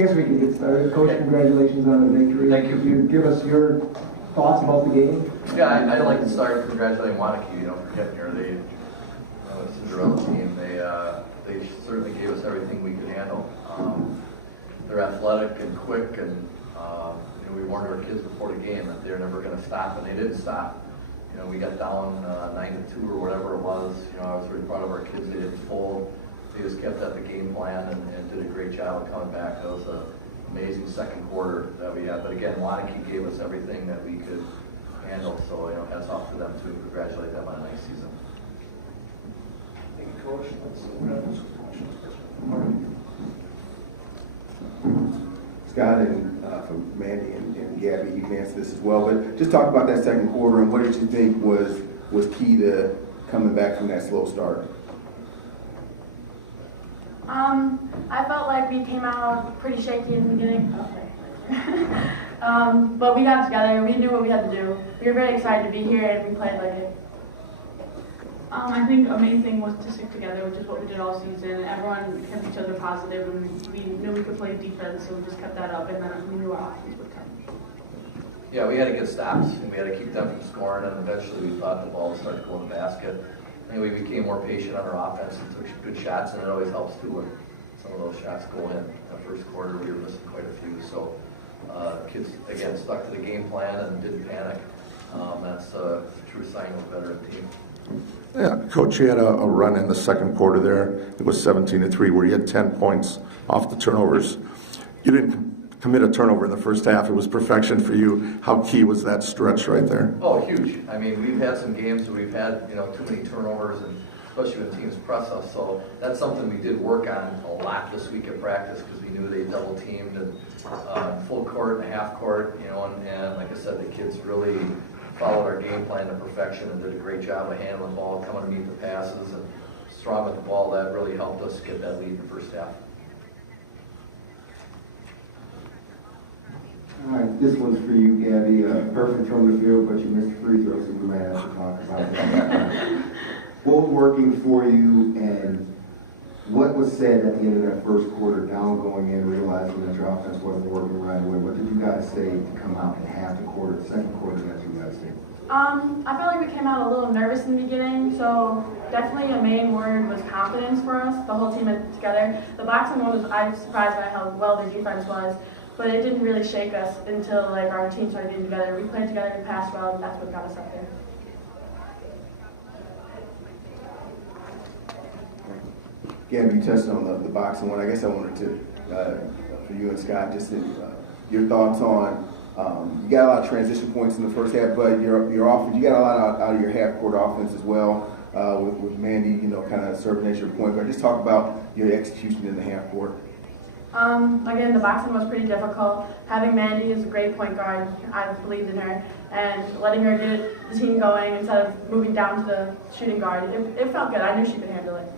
guess we can get started. Coach, congratulations on the victory. Thank you. Could you give us your thoughts about the game? Yeah, I'd like to start congratulating Waunakee. Forgetting her. They, Cinderella team. They certainly gave us everything we could handle. They're athletic and quick, and we warned our kids before the game that they're never going to stop, and they didn't stop. We got down 9-2 or whatever it was. I was really proud of our kids. They didn't fold. They just kept at the game plan and did a great job of coming back. That was an amazing second quarter that we had. But again, Waunakee gave us everything that we could handle. So hats off to them too. Congratulate them on a nice season. Thank you, Coach. Let's grab some questions. Scott and from Mandy and Gabby, you can answer this as well. But just talk about that second quarter and what did you think was key to coming back from that slow start? I felt like we came out pretty shaky in the beginning. But we got together. We knew what we had to do. We were very excited to be here, and we played like it. I think a main thing was to stick together, which is what we did all season. Everyone kept each other positive, and we knew we could play defense, so we just kept that up, and then we knew our offense would come. Yeah, we had to get stops, and we had to keep them from scoring, and eventually we thought the ball would start to go in the basket. And we became more patient on our offense and took good shots, and it always helps too when some of those shots go in. In the first quarter, we were missing quite a few, so kids, again, stuck to the game plan and didn't panic. That's a true sign of a veteran team. Yeah, Coach, you had a run in the second quarter there. It was 17-3, where you had 10 points off the turnovers. You didn't commit a turnover in the first half. It was perfection for you. How key was that stretch right there? Oh, huge. I mean, we've had some games where we've had too many turnovers, and especially when teams press us. So that's something we did work on a lot this week at practice because we knew they double teamed and full court and half court. And like I said, the kids really followed our game plan to perfection and did a great job of handling the ball, coming to meet the passes, and strong with the ball. That really helped us get that lead in the first half. All right, this one's for you, Gabby. Perfect from the field, but you missed free throws, so we might have to talk about that. What was working for you, and what was said at the end of that first quarter, down going in, realizing that your offense wasn't working right away? What did you guys say to come out in half the quarter, second quarter, that you guys say? I felt like we came out a little nervous in the beginning, so definitely a main word was confidence for us. The whole team together. The boxing one was, I was surprised by how well their defense was. But it didn't really shake us until our team started getting together. We played together, we passed well, and that's what got us up there. Gabby, you touched on the boxing one. I guess I wanted to, for you and Scott, just your thoughts on, you got a lot of transition points in the first half, but your offense, you got a lot out of your half-court offense as well, with Mandy, kind of serving as your point guard. Just talk about your execution in the half-court. Again, the boxing was pretty difficult. Having Mandy as a great point guard, I believed in her, and letting her get the team going instead of moving down to the shooting guard, it felt good. I knew she could handle it.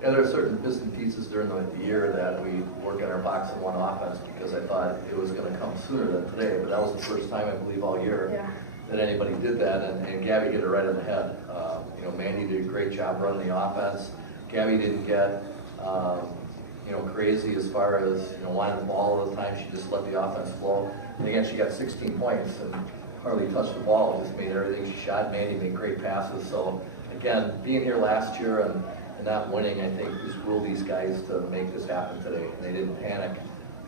Yeah, there are certain bits and pieces during the year that we work on our boxing one offense because I thought it was going to come sooner than today, but that was the first time, I believe, all year that anybody did that, and Gabby hit it right in the head. Mandy did a great job running the offense. Gabby didn't get crazy as far as wanting the ball all the time. She just let the offense flow. And again, she got 16 points and hardly touched the ball. Just made everything she shot. Mandy made great passes. So again, being here last year and not winning, I think just ruled these guys to make this happen today. And they didn't panic.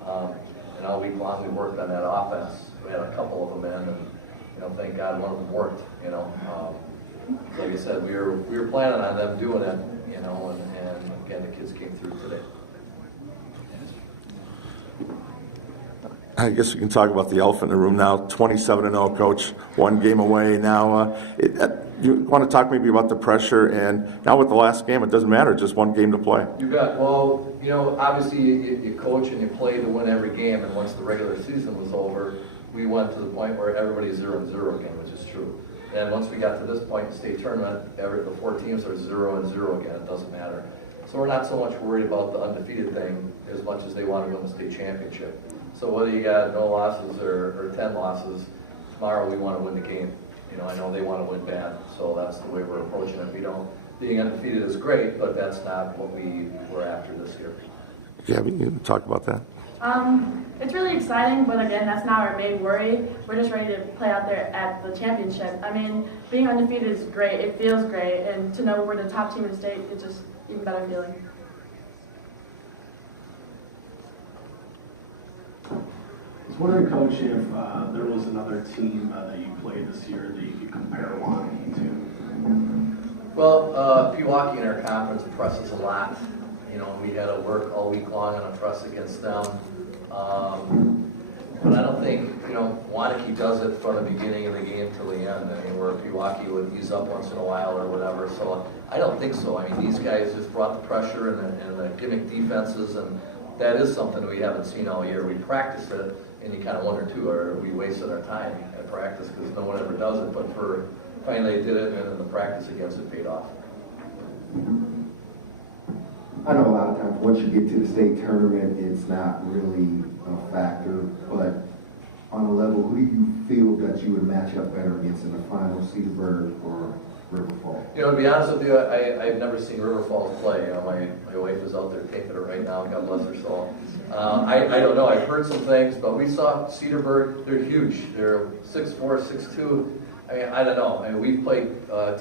And all week long we worked on that offense. We had a couple of them in, and thank God one of them worked. Like I said, we were planning on them doing it. And again, the kids came through today. I guess we can talk about the elephant in the room now. 27-0, Coach. One game away now. You want to talk maybe about the pressure, and now with the last game, it doesn't matter, just one game to play. You bet. Well, obviously you coach and you play to win every game, and once the regular season was over, we went to the point where everybody's 0-0 again, which is true. And once we got to this point in state tournament, the 4 teams are 0-0 again. It doesn't matter. So we're not so much worried about the undefeated thing as much as they want to win the state championship. So whether you got no losses or 10 losses, tomorrow we want to win the game. I know they want to win bad, so that's the way we're approaching it. Being undefeated is great, but that's not what we were after this year. Yeah, you can talk about that. It's really exciting, but again, that's not our main worry. We're just ready to play out there at the championship. I mean, being undefeated is great. It feels great, and to know we're the top team in the state, it's just even better feeling. I was wondering, Coach, if there was another team that you played this year that you could compare Waunakee to? Well, Milwaukee in our conference presses a lot. You know, we had to work all week long on a press against them. But I don't think, you know, Waunakee does it from the beginning of the game till the end. I mean, where Milwaukee would ease up once in a while or whatever. So I don't think so. I mean, these guys just brought the pressure and the gimmick defenses, and that is something we haven't seen all year. We practiced it, and you kind of wonder too, are we wasting our time at practice because no one ever does it. But finally they did it, and then the practice against it paid off. I know a lot of times once you get to the state tournament, it's not really a factor, but on a level, who do you feel that you would match up better against in the final, Cedarburg or River Falls? You know, to be honest with you, I've never seen River Falls play. You know, my wife is out there taping it right now, God bless her soul. I don't know, I've heard some things, but we saw Cedarburg, they're huge. They're 6'4", 6'2". I mean, I don't know. I mean, we've played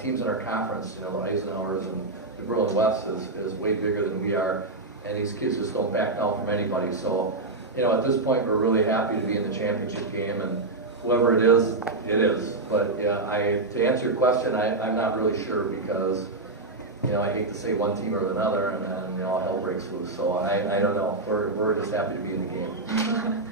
teams in our conference, you know, the Eisenhowers and the Berlin West is way bigger than we are, and these kids just don't back down from anybody. So, you know, at this point, we're really happy to be in the championship game, and whoever it is, it is. But yeah, to answer your question, I'm not really sure because, you know, I hate to say one team or another, and then, you know, hell breaks loose. So I don't know. We're just happy to be in the game.